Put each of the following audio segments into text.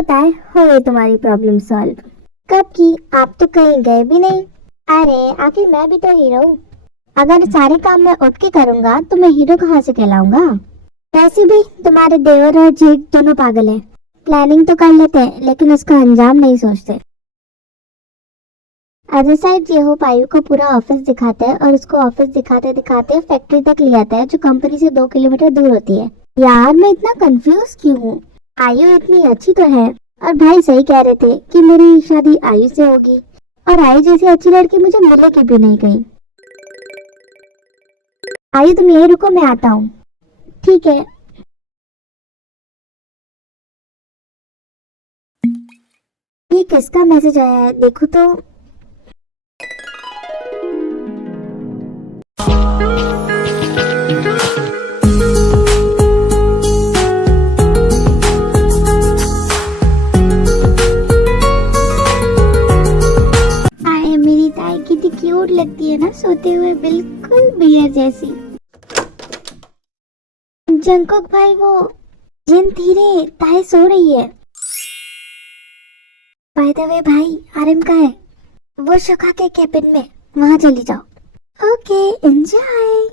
होता है, हो गई तुम्हारी प्रॉब्लम सॉल्व। कब की? आप तो कहीं गए भी नहीं। अरे आखिर मैं भी तो हीरो हूँ। अगर सारे काम मैं उठ के करूंगा तो मैं हीरो कहाँ से कहलाऊंगा। वैसे भी तुम्हारे देवर और जेठ दोनों पागल हैं। प्लानिंग तो कर लेते हैं लेकिन उसका अंजाम नहीं सोचते। अदर साइड ये हो पायु को पूरा ऑफिस दिखाते हैं और उसको ऑफिस दिखाते दिखाते फैक्ट्री तक ले आता है जो कंपनी से 2 किलोमीटर दूर होती है। यार मैं इतना कंफ्यूज क्यों हूँ। आयु इतनी अच्छी तो है और भाई सही कह रहे थे कि मेरी शादी आयु से होगी और आयु जैसी अच्छी लड़की मुझे मिलेगी भी नहीं कहीं। आयु तुम यही रुको, मैं आता हूँ। ठीक है। ये किसका मैसेज आया है, देखो तो। आए मेरी ताई कितनी क्यूट लगती है ना, सोते हुए बिल्कुल बियर जैसी। जंकुक भाई, वो जिन धीरे, ताई सो रही है। बाय द वे भाई, आरएम का है वो शका के कैबिन में, वहां चली जाओ। Okay enjoy.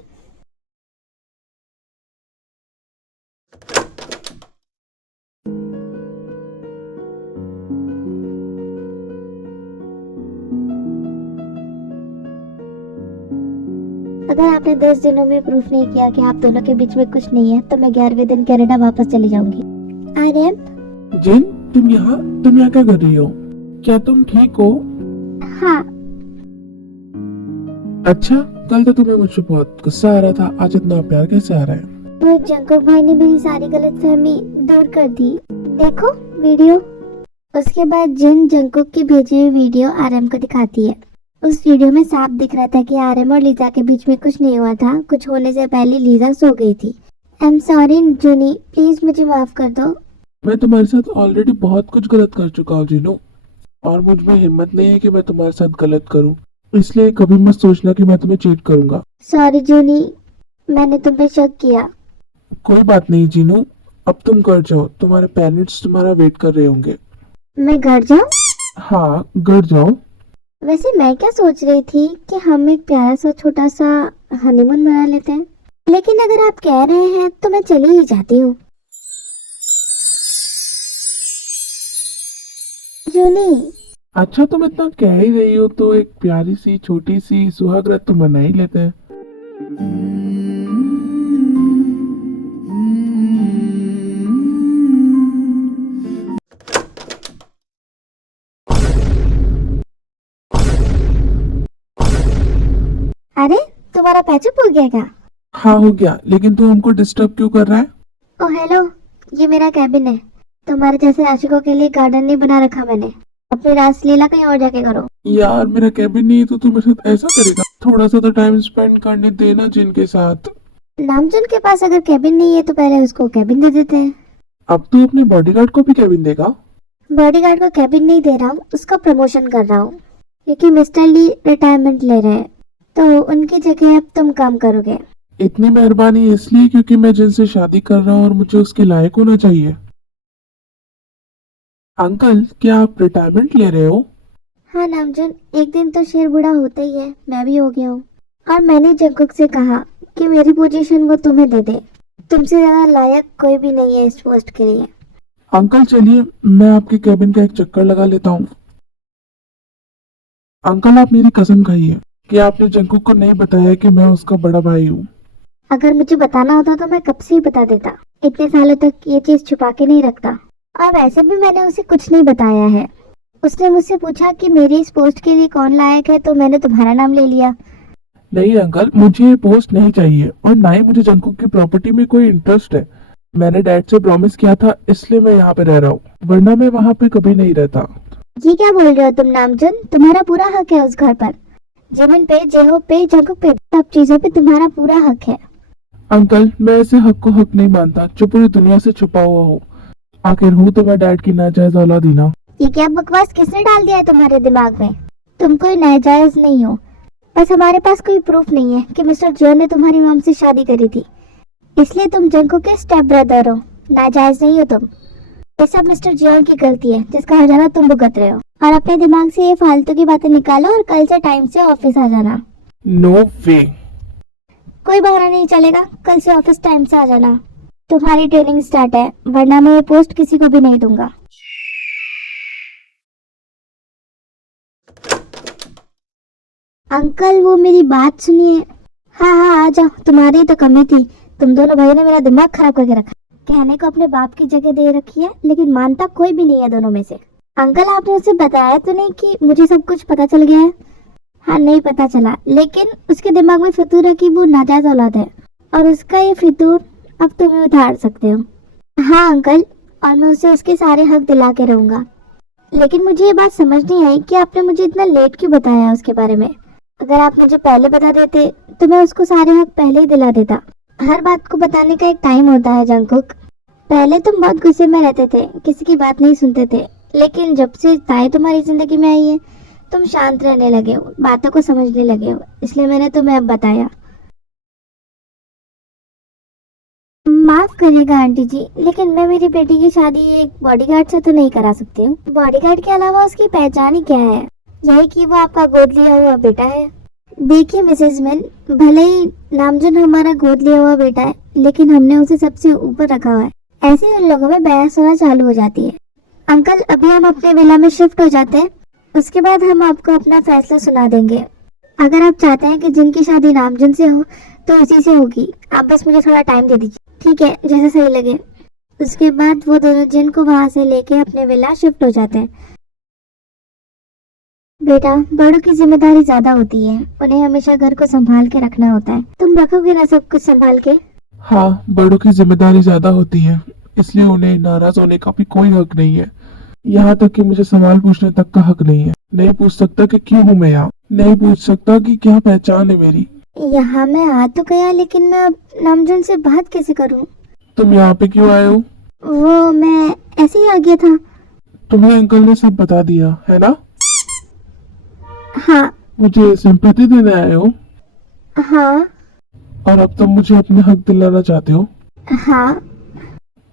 अगर आपने 10 दिनों में प्रूफ नहीं किया कि आप दोनों के बीच में कुछ नहीं है तो मैं 11वें दिन कनाडा वापस चली जाऊंगी। आरएम। जिन, तुम यहाँ क्या कर रही हो? क्या तुम ठीक हो? हाँ। अच्छा, कल तो तुम्हें मुझसे बहुत गुस्सा आ रहा था, आज इतना प्यार कैसे आ रहा है? वो जंकुक भाई ने मेरी सारी गलतफहमी दूर कर दी। देखो वीडियो। उसके बाद जिन जंकुक की भेजी हुई वीडियो आरएम को दिखाती है। उस वीडियो में साफ दिख रहा था कि आरएम और लीजा के बीच में कुछ नहीं हुआ था। कुछ होने से पहले लीजा सो गई थी। I am sorry Juni, please मुझे माफ कर दो। मैं तुम्हारे साथ ऑलरेडी बहुत कुछ गलत कर चुका हूँ जीनू, और मुझ में हिम्मत नहीं है कि मैं तुम्हारे साथ गलत करूँ, इसलिए कभी मत सोचना कि मैं तुम्हें चीट करूंगा। सॉरी जूनी, मैंने तुम पे शक किया। कोई बात नहीं जीनू, अब तुम घर जाओ, तुम्हारे पेरेंट्स तुम्हारा वेट कर रहे होंगे। मैं घर जाऊं? हाँ, घर जाओ। वैसे मैं क्या सोच रही थी कि हम एक प्यारा सा छोटा सा हनीमून मना लेते हैं, लेकिन अगर आप कह रहे हैं तो मैं चली ही जाती हूँ। जूनी। अच्छा, तुम इतना कह ही रही हो तो एक प्यारी सी छोटी सी सुहाग रात तो मना ही लेते हैं। अरे तुम्हारा पैचअप हो गया क्या? हाँ हो गया, लेकिन तू हमको डिस्टर्ब क्यों कर रहा है? ओ हेलो, ये मेरा कैबिन है। तुम्हारे जैसे आशिकों के लिए गार्डन नहीं बना रखा मैंने। अपनी रासलीला कहीं और जाके करो। यार मेरा कैबिन नहीं है तो तू मेरे साथ ऐसा करेगा? थोड़ा सा तो टाइम स्पेंड करने देना जिनके साथ। नामचुन के पास अगर कैबिन नहीं है तो पहले उसको कैबिन दे देते हैं। अब तू अपने बॉडीगार्ड को भी कैबिन देगा? बॉडीगार्ड को कैबिन नहीं दे रहा हूँ, उसका प्रमोशन कर रहा हूँ, क्योंकि मिस्टर ली रिटायरमेंट ले रहे हैं तो उनकी जगह अब तुम काम करोगे। इतनी मेहरबानी इसलिए क्योंकि मैं जिनसे शादी कर रहा हूँ और मुझे उसके लायक होना चाहिए। अंकल, क्या आप रिटायरमेंट ले रहे हो? हाँ नामचुन, एक दिन तो शेर बूढ़ा होता ही है, मैं भी हो गया हूँ। और मैंने जंकुक से कहा कि मेरी पोजीशन वो तुम्हें दे दे। तुमसे ज्यादा लायक कोई भी नहीं है इस पोस्ट के लिए। अंकल चलिए, मैं आपके कैबिन का एक चक्कर लगा लेता हूँ। अंकल, आप मेरी कसम खाइए कि आपने जंकुक को नहीं बताया कि मैं उसका बड़ा भाई हूँ। अगर मुझे बताना होता तो मैं कब से ही बता देता। इतने सालों तक ये चीज छुपा के नहीं रखता। और वैसे भी मैंने उसे कुछ नहीं बताया है। उसने मुझसे पूछा कि मेरी इस पोस्ट के लिए कौन लायक है तो मैंने तुम्हारा नाम ले लिया। नहीं अंकल, मुझे ये पोस्ट नहीं चाहिए और ना ही मुझे जंकुक की प्रॉपर्टी में कोई इंटरेस्ट है। मैंने डैड से प्रॉमिस किया था, इसलिए मैं यहाँ पे रह रहा हूँ, वरना मैं वहाँ पे कभी नहीं रहता। ये क्या बोल रहे हो तुम नामचुन? तुम्हारा पूरा हक है उस घर पर। जमीन पे, जेहो पे, जंकुक पे, सब चीजों पे तुम्हारा पूरा हक है। अंकल, मैं ऐसे हक को हक नहीं मानता जो पूरी दुनिया से छुपा हुआ हो। आखिर हूँ तो मैं डैड की नाजायज औलाद ही ना। ये क्या बकवास किसने डाल दिया है तुम्हारे दिमाग में? तुम कोई नाजायज नहीं हो। बस हमारे पास कोई प्रूफ नहीं है कि मिस्टर जो ने तुम्हारी मॉम से शादी करी थी, इसलिए तुम जंकुक के स्टेप ब्रदर हो। नाजायज नहीं हो तुम। ये सब मिस्टर जियोंग की गलती है जिसका हर्जाना तुम भुगत रहे हो। और अपने दिमाग से ये फालतू की बातें निकालो और कल से टाइम से ऑफिस आ जाना। नो वे। कोई बहाना नहीं चलेगा, कल से ऑफिस टाइम से आ जाना। तुम्हारी ट्रेनिंग स्टार्ट है, वरना मैं ये पोस्ट किसी को भी नहीं दूंगा। अंकल वो मेरी बात सुनिए। हाँ हाँ आ जाओ, तुम्हारी तो कमी थी। तुम दोनों भाई ने मेरा दिमाग खराब करके रखा। कहने को अपने बाप की जगह दे रखी है, लेकिन मानता कोई भी नहीं है दोनों में से। अंकल आपने उसे बताया तो नहीं कि मुझे सब कुछ पता चल गया है? हाँ नहीं पता चला, लेकिन उसके दिमाग में फितूर है कि वो नाजायज औलाद है, और उसका ये फितूर अब तुम्हें उतार सकते हो। हाँ अंकल, और मैं उसे उसके सारे हक दिला के रहूंगा। लेकिन मुझे ये बात समझ नहीं आई कि आपने मुझे इतना लेट क्यों बताया उसके बारे में। अगर आप मुझे पहले बता देते तो मैं उसको सारे हक पहले ही दिला देता। हर बात को बताने का एक टाइम होता है जंगकुक। पहले तुम बहुत गुस्से में रहते थे, किसी की बात नहीं सुनते थे, लेकिन जब से ताई तुम्हारी जिंदगी में आई है तुम शांत रहने लगे हो, बातों को समझने लगे हो, इसलिए मैंने तुम्हें अब बताया। माफ करिएगा आंटी जी, लेकिन मैं मेरी बेटी की शादी एक बॉडीगार्ड से तो नहीं करा सकती हूँ। बॉडीगार्ड के अलावा उसकी पहचान ही क्या है? यही कि वो आपका गोद लिया हुआ बेटा है। देखिए मिसेस मिन, भले ही नामजुन हमारा गोद लिया हुआ बेटा है, लेकिन हमने उसे सबसे ऊपर रखा हुआ है। ऐसे उन लोगों में बहस होना चालू हो जाती है। अंकल अभी हम अपने विला में शिफ्ट हो जाते हैं, उसके बाद हम आपको अपना फैसला सुना देंगे। अगर आप चाहते हैं कि जिनकी शादी नामजुन से हो तो उसी से होगी। आप बस मुझे थोड़ा टाइम दे दीजिए, ठीक है? जैसे सही लगे। उसके बाद वो दोनों जिन को वहाँ से लेके अपने विला शिफ्ट हो जाते हैं। बेटा, बड़ों की जिम्मेदारी ज्यादा होती है, उन्हें हमेशा घर को संभाल के रखना होता है। तुम रखोगे ना सब कुछ संभाल के? हाँ, बड़ों की जिम्मेदारी ज्यादा होती है, इसलिए उन्हें नाराज होने का भी कोई हक नहीं है। यहाँ तक कि मुझे सवाल पूछने तक का हक नहीं है। नहीं पूछ सकता कि क्यों हूँ मैं यहाँ, नहीं पूछ सकता कि क्या पहचान है मेरी। यहाँ मैं आ तो गया, लेकिन मैं अब नामजुन से बात कैसे करूँ? तुम यहाँ पे क्यों आए हो? वो मैं ऐसे ही आ गया था। तुम्हें अंकल ने सब बता दिया है ना? हाँ मुझे सिंपैथी देने आए हो, हाँ और अब तुम मुझे अपने हक दिलाना चाहते हो? हाँ।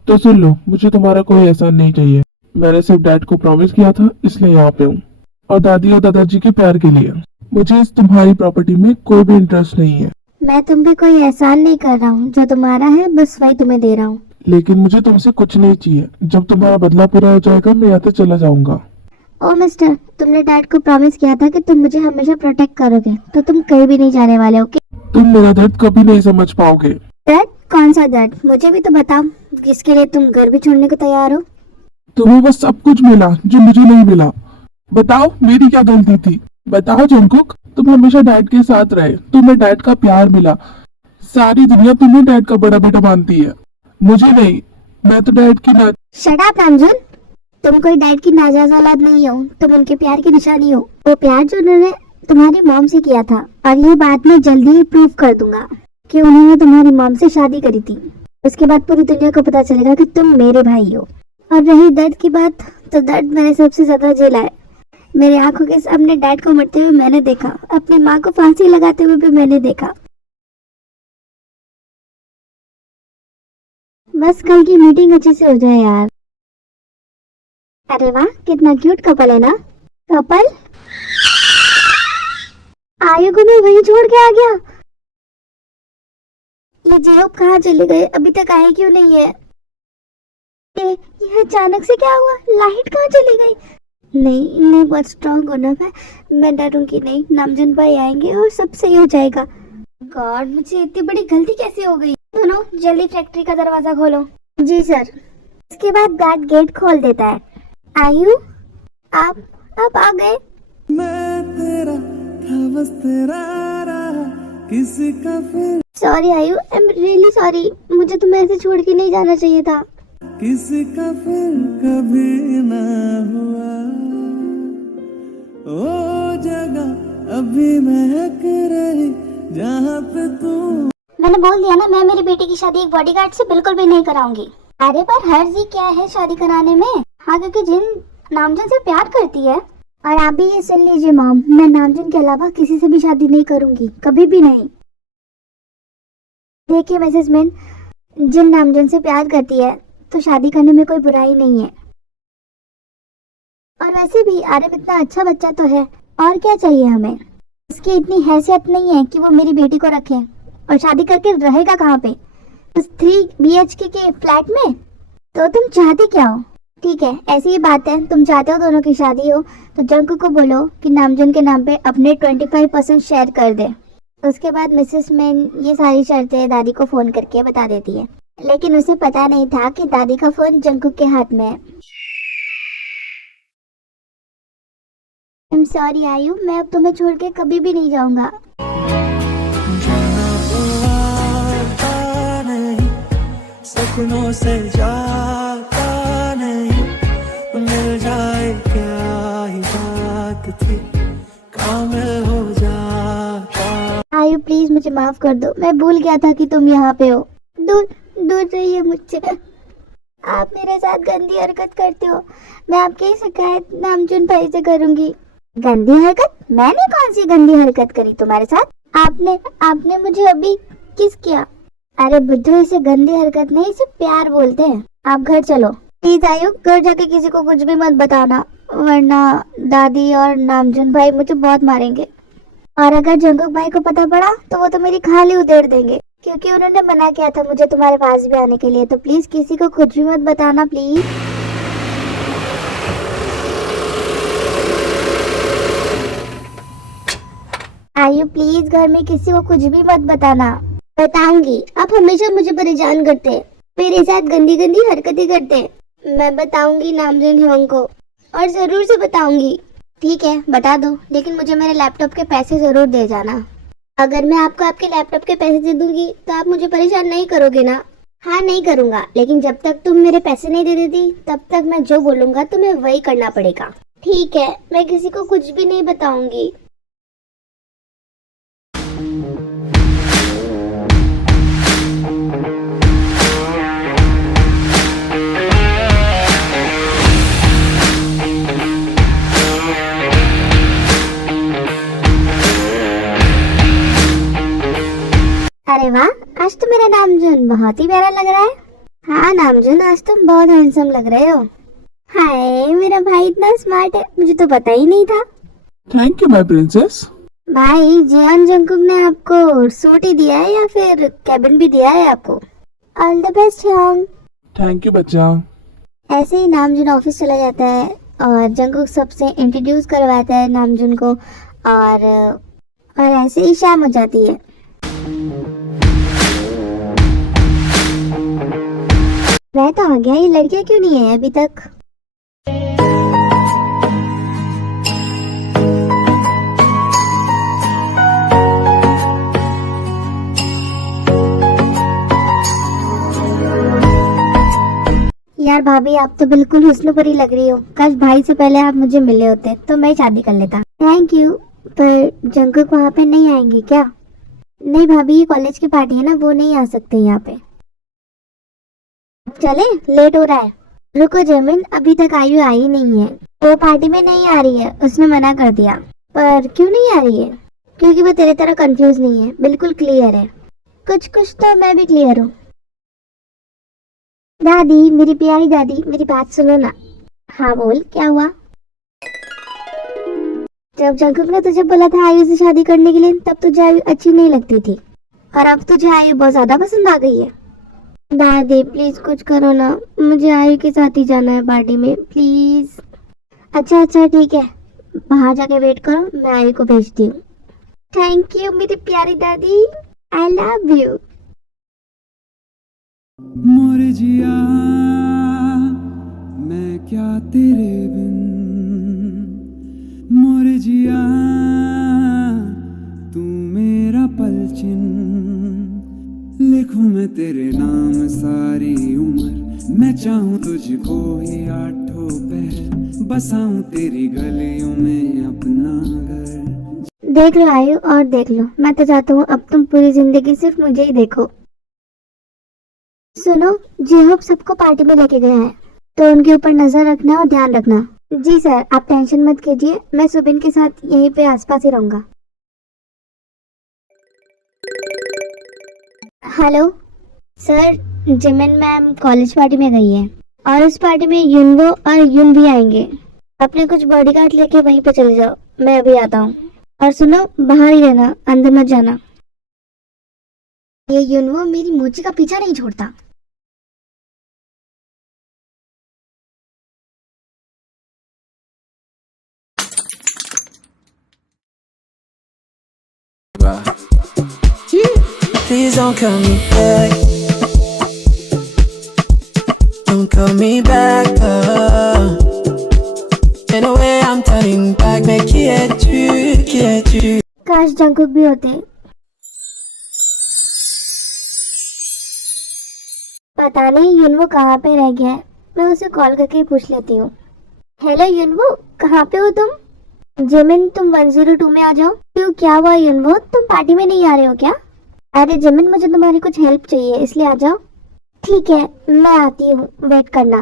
तो सुन लो, मुझे तुम्हारा कोई एहसान नहीं चाहिए। मैंने सिर्फ डैड को प्रॉमिस किया था, इसलिए यहाँ पे हूँ, और दादी और दादाजी के प्यार के लिए। मुझे इस तुम्हारी प्रॉपर्टी में कोई भी इंटरेस्ट नहीं है। मैं तुम पे कोई एहसान नहीं कर रहा हूँ, जो तुम्हारा है बस वही तुम्हें दे रहा हूँ। लेकिन मुझे तुमसे कुछ नहीं चाहिए। जब तुम्हारा बदला पूरा हो जाएगा मैं यहाँ से चला जाऊंगा। ओ मिस्टर, तुमने डैड को प्रॉमिस किया था कि तुम मुझे हमेशा प्रोटेक्ट करोगे, तो तुम कहीं भी नहीं जाने वाले हो। तुम मेरा दर्द कभी नहीं समझ पाओगे। दर्द? कौन सा दर्द? मुझे भी तो बताओ, जिसके लिए तुम घर भी छोड़ने को तैयार हो। तुम्हें बस सब कुछ मिला जो मुझे नहीं मिला। बताओ मेरी क्या गलती थी? बताओ जंगकुक, तुम हमेशा डैड के साथ रहे, तुम्हें डैड का प्यार मिला, सारी दुनिया तुम्हें डैड का बड़ा बेटा मानती है, मुझे नहीं। मैं तो डैड की ना। शट अप नामजुन, तुम कोई डैड की नाजायज औलाद नहीं हो, तुम उनके प्यार की निशानी हो। वो प्यार जो उन्होंने तुम्हारी मॉम से किया था, और ये बात मैं जल्दी ही प्रूव कर दूंगा कि उन्होंने तुम्हारी मॉम से शादी करी थी। उसके बाद पूरी दुनिया को पता चलेगा कि तुम मेरे भाई हो। और रही दर्द की बात, तो दर्द मैंने सबसे ज्यादा झेला है। मेरे आंखों के सामने डैड को मरते हुए मैंने देखा, अपनी माँ को फांसी लगाते हुए भी मैंने देखा। बस कल की मीटिंग अच्छे से हो जाए यार। अरे वाह, कितना क्यूट कपल है ना? कपल? आयु को मैं वहीं छोड़ के आ गया। ये जेब कहाँ चली गई? अभी तक आई क्यों नहीं है? ये अचानक से क्या हुआ? लाइट कहाँ चली गई? नहीं नहीं, बहुत स्ट्रांग होना मैं डरूंगी नहीं। नामजुन भाई आएंगे और सब सही हो जाएगा। गॉड, मुझे इतनी बड़ी गलती कैसे हो गई? सुनो, जल्दी फैक्ट्री का दरवाजा खोलो। जी सर। इसके बाद गार्ड गेट खोल देता है। आयु, आप आ गए? मैं तेरा था बस तेरा रहा किसी का फिर सॉरी आयु, आई एम रियली सॉरी। मुझे तुम्हें ऐसे छोड़ के नहीं जाना चाहिए था। किसी का फिर कभी ना हुआ। ओ जगह अभी महक रही जहाँ पे तू। मैंने बोल दिया ना, मैं मेरी बेटी की शादी एक बॉडीगार्ड से बिल्कुल भी नहीं कराऊंगी। अरे पर हर्ज क्या है शादी कराने में? हाँ, क्योंकि जिन नामजुन से प्यार करती है। और आप भी ये सुन लीजिए मॉम, मैं नामजुन के अलावा किसी से भी शादी नहीं करूंगी, कभी भी नहीं। देखिए मिसेस मिन, जिन नामजुन से प्यार करती है तो शादी करने में कोई बुराई नहीं है। और वैसे भी आरव इतना अच्छा बच्चा तो है, और क्या चाहिए हमें। उसकी इतनी हैसियत नहीं है कि वो मेरी बेटी को रखे, और शादी करके रहेगा कहाँ पे, उस 3 BHK के फ्लैट में। तो तुम चाहते क्या हो? ठीक है, ऐसी ही बात है, तुम चाहते हो दोनों की शादी हो तो जंकू को बोलो कि नामजुन के नाम पे अपने 25% शेयर कर दे। उसके बाद मिसेस मेन ये सारी शर्तें दादी को फोन करके बता देती है, लेकिन उसे पता नहीं था कि दादी का फोन जंकुक के हाथ में है। I'm sorry आयु, मैं अब तुम्हें छोड़ के कभी भी नहीं जाऊंगा। जाना तो आता नहीं, सपनों से जाता नहीं, मिल जाए क्या ही बात थी, काम हो जाता। आयु प्लीज मुझे माफ कर दो, मैं भूल गया था कि तुम यहाँ पे हो। दूर दूर रहिए मुझसे। आप मेरे साथ गंदी हरकत करते हो, मैं आपकी शिकायत नामजुन भाई से करूंगी। गंदी हरकत? मैंने कौन सी गंदी हरकत करी तुम्हारे साथ? आपने मुझे अभी किस किया? अरे बुद्धू, इसे गंदी हरकत नहीं, इसे प्यार बोलते हैं। आप घर चलो प्लीज आयु, घर जाके किसी को कुछ भी मत बताना, वरना दादी और नामजुन भाई मुझे बहुत मारेंगे। और अगर जंकुक भाई को पता पड़ा तो वो तो मेरी खाली उधेड़ देंगे, क्योंकि उन्होंने मना किया था मुझे तुम्हारे पास भी आने के लिए। तो प्लीज किसी को कुछ भी मत बताना प्लीज। आयु प्लीज घर में किसी को कुछ भी मत बताना। बताऊंगी, आप हमेशा मुझे परेशान करते हैं, मेरे साथ गंदी गंदी हरकतें करते हैं। मैं बताऊंगी नामजुन ह्योंग को, और जरूर से बताऊंगी। ठीक है बता दो, लेकिन मुझे मेरे लैपटॉप के पैसे जरूर दे जाना। अगर मैं आपको आपके लैपटॉप के पैसे दे दूंगी तो आप मुझे परेशान नहीं करोगे ना? हाँ नहीं करूंगा, लेकिन जब तक तुम मेरे पैसे नहीं दे देती तब तक मैं जो बोलूंगा तुम्हें वही करना पड़ेगा। ठीक है, मैं किसी को कुछ भी नहीं बताऊंगी। अरे वाह, आज तो मेरा नामजुन बहुत ही प्यारा लग रहा है। हाँ नामजुन, आज तुम बहुत हैंडसम लग रहे हो। हाय, मेरा भाई इतना स्मार्ट है, मुझे तो पता ही नहीं था। Thank you my princess. भाई जियान जंकुक ने आपको सूट ही दिया है या फिर कैबिन भी दिया है आपको? All the best Hyeong. Thank you बच्चा। ऐसे ही नामजुन ऑफिस चला जाता है और जंकुक सबसे इंट्रोड्यूस करवाता है नामजुन को, और ऐसे ही शाम हो जाती है। वह तो आ गया, ये लड़कियां क्यों नहीं है अभी तक? यार भाभी, आप तो बिल्कुल हुस्न परी लग रही हो। काश भाई से पहले आप मुझे मिले होते तो मैं शादी कर लेता। थैंक यू, पर जंकुक वहाँ पे नहीं आएंगे क्या? नहीं भाभी, ये कॉलेज की पार्टी है ना, वो नहीं आ सकते यहाँ पे। चले, लेट हो रहा है। रुको जमीन, अभी तक आयु आई नहीं है। वो पार्टी में नहीं आ रही है, उसने मना कर दिया। पर क्यों नहीं आ रही है? क्योंकि वो तेरे तरह कंफ्यूज नहीं है, बिल्कुल क्लियर है। कुछ कुछ तो मैं भी क्लियर हूँ। दादी, मेरी प्यारी दादी, मेरी बात सुनो ना। हाँ बोल, क्या हुआ? जब जंकुक ने तुझे बोला था आयु से शादी करने के लिए, तब तुझे आयु अच्छी नहीं लगती थी, और अब तुझे आयु बहुत ज्यादा पसंद आ गई है। दादी प्लीज कुछ करो ना, मुझे आयु के साथ ही जाना है पार्टी में, प्लीज। अच्छा ठीक है, बाहर जाके वेट करो, मैं आयु को भेजती हूँ। थैंक यू मेरी प्यारी दादी, आई लव यू। मोर जिया मैं क्या तेरे बिन, मोर जिया तू मेरा पलचिन, लिखूं मैं तेरे नाम सारी उम्र, मैं चाहूं तुझको ही आठों पहर, बसाऊं तेरी गलियों में अपना घर। देख लो आयु, और देख लो, मैं तो चाहता हूँ अब तुम पूरी जिंदगी सिर्फ मुझे ही देखो। सुनो, जेहोप सबको पार्टी में लेके गया है, तो उनके ऊपर नजर रखना और ध्यान रखना। जी सर, आप टेंशन मत कीजिए, मैं सुबिन के साथ यहीं पे आसपास ही रहूंगा। Hello sir, Jimin ma'am college party में गई है और इस पार्टी में युनवो और युन भी आएंगे। अपने कुछ बॉडीगार्ड लेके वहीं पे चले जाओ, मैं अभी आता हूँ। और सुनो, बाहर ही रहना, अंदर मत जाना। ये युनवो मेरी मोची का पीछा नहीं छोड़ता। Please don't call me back. Don't call me back. In a way, I'm turning back. Mais qui es-tu? काश जंकुक भी होते। पता नहीं युनवो कहाँ पे रह गया है, मैं उसे कॉल करके पूछ लेती हूँ। हेलो युनवो, कहाँ पे हो तुम? जिमिन तुम 102 में आ जाओ। क्यों, क्या हुआ युनवो, तुम पार्टी में नहीं आ रहे हो क्या? अरे जिमिन, मुझे तुम्हारी कुछ हेल्प चाहिए, इसलिए आ जाओ। ठीक है, मैं आती हूँ, वेट करना।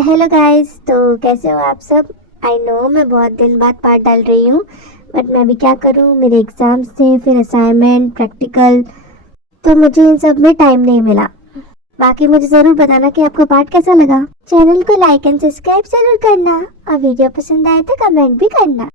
हेलो गाइस, तो कैसे हो आप सब? आई नो मैं बहुत दिन बाद पार्ट डाल रही हूँ, बट मैं भी क्या करूँ, मेरे एग्जाम्स थे, फिर असाइनमेंट, प्रैक्टिकल, तो मुझे इन सब में टाइम नहीं मिला। बाकी मुझे ज़रूर बताना कि आपको पार्ट कैसा लगा। चैनल को लाइक एंड सब्सक्राइब जरूर करना और वीडियो पसंद आए तो कमेंट भी करना।